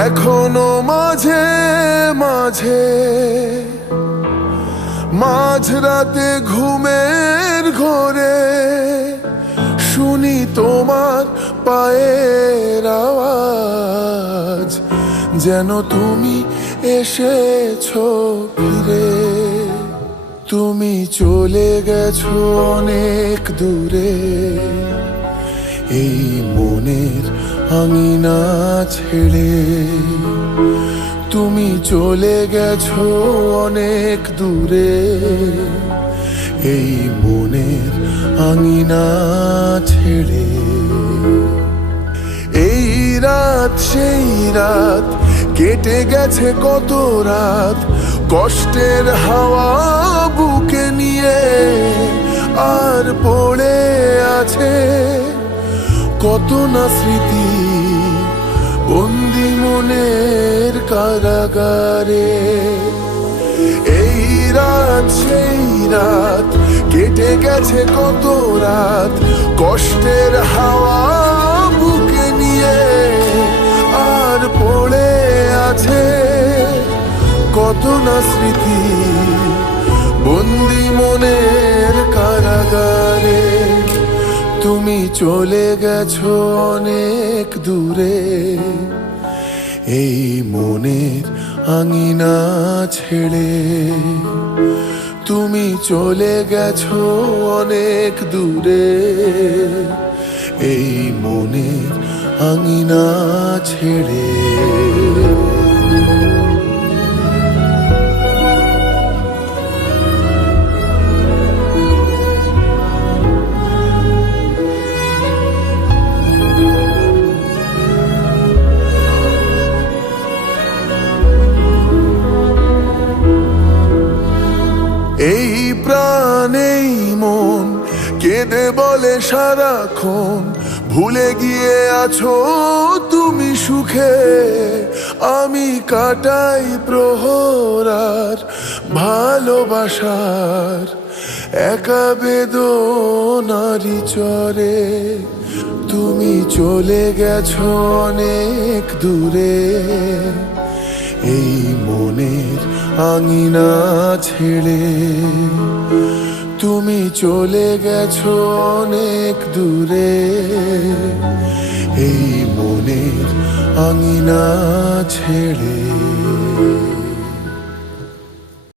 এখনো মাঝে মাঝে মাঝরাতে ঘুমের ঘোরে শুনি তোমার পায়ের আওয়াজ, যেন তুমি এসেছো ফিরে। তুমি চলে গেছো অনেক দূরে, এই মনের আঙিনা ছেড়ে। তুমি চলে গেছো অনেক দূরে, এই মনের আঙিনা ছেড়ে। এই রাত সেই রাত, কেটে গেছে কত রাত, কষ্টের হাওয়া বুকে নিয়ে। আর পড়ে আছে কত না স্মৃতি, বন্দি মনের কারাগারে। এই রাত সেই রাত, কেটে গেছে কত রাত, কষ্টের হাওয়া বুকে নিয়ে। আর পড়ে আছে কত না স্মৃতি, বন্দি মনের কারাগারে। তুমি চলে গেছো অনেক দূরে, এই মনের আঙিনা ছেড়ে। তুমি চলে গেছো অনেক দূরে, এই মনের আঙিনা ছেড়ে। এই প্রাণ এই মন কেঁদে বলে সারাক্ষণ, ভুলে গিয়ে আছো তুমি সুখে। আমি কাটাই প্রহরার ভালোবাসার একা বেদনারি চরে। তুমি চলে গেছো অনেক দূরে, এই মনের আঙিনা ছেড়ে। তুমি চলে গেছো অনেক দূরে, এই মনের আঙিনা ছেড়ে।